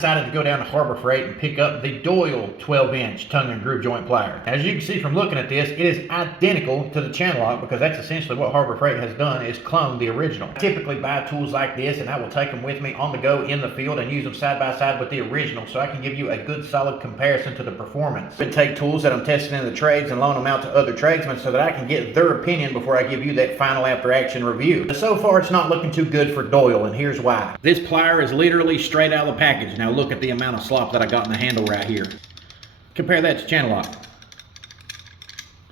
Decided to go down to Harbor Freight and pick up the DOYLE 12-inch tongue and groove joint plier. As you can see from looking at this, it is identical to the CHANNELLOCK because that's essentially what Harbor Freight has done, is clone the original. I typically buy tools like this and I will take them with me on the go in the field and use them side by side with the original so I can give you a good solid comparison to the performance. I take tools that I'm testing in the trades and loan them out to other tradesmen so that I can get their opinion before I give you that final after action review. But so far it's not looking too good for DOYLE, and here's why. This plier is literally straight out of the package. Now look at the amount of slop that I got in the handle right here. Compare that to CHANNELLOCK.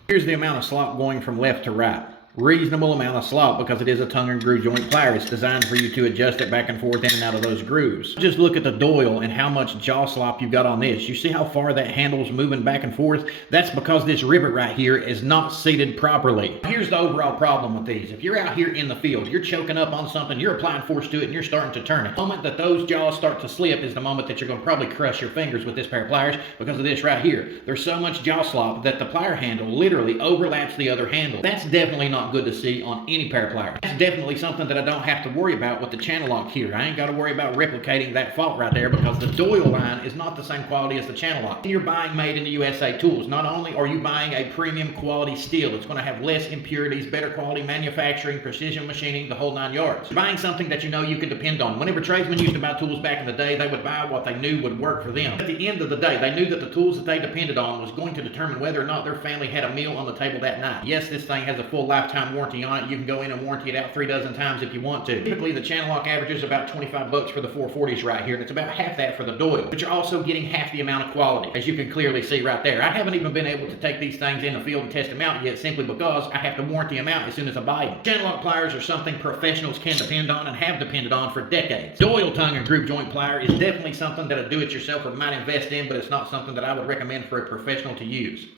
Here's the amount of slop going from left to right. Reasonable amount of slop because it is a tongue and groove joint plier. It's designed for you to adjust it back and forth in and out of those grooves. Just look at the DOYLE and how much jaw slop you've got on this. You see how far that handle's moving back and forth? That's because this rivet right here is not seated properly. Here's the overall problem with these. If you're out here in the field, you're choking up on something, you're applying force to it, and you're starting to turn it. The moment that those jaws start to slip is the moment that you're going to probably crush your fingers with this pair of pliers because of this right here. There's so much jaw slop that the plier handle literally overlaps the other handle. That's definitely not good to see on any pair of pliers. That's definitely something that I don't have to worry about with the CHANNELLOCK here. I ain't got to worry about replicating that fault right there because the DOYLE line is not the same quality as the CHANNELLOCK. You're buying made in the USA tools. Not only are you buying a premium quality steel, it's going to have less impurities, better quality manufacturing, precision machining, the whole 9 yards. You're buying something that you know you can depend on. Whenever tradesmen used to buy tools back in the day, they would buy what they knew would work for them. At the end of the day, they knew that the tools that they depended on was going to determine whether or not their family had a meal on the table that night. Yes, this thing has a full lifetime warranty on it. You can go in and warranty it out 3 dozen times if you want to. Typically, the CHANNELLOCK averages about 25 bucks for the 440s right here, and it's about half that for the DOYLE. But you're also getting half the amount of quality, as you can clearly see right there. I haven't even been able to take these things in the field and test them out yet, simply because I have to warranty them out as soon as I buy them. CHANNELLOCK pliers are something professionals can depend on and have depended on for decades. DOYLE tongue and groove joint plier is definitely something that a do-it-yourselfer might invest in, but it's not something that I would recommend for a professional to use.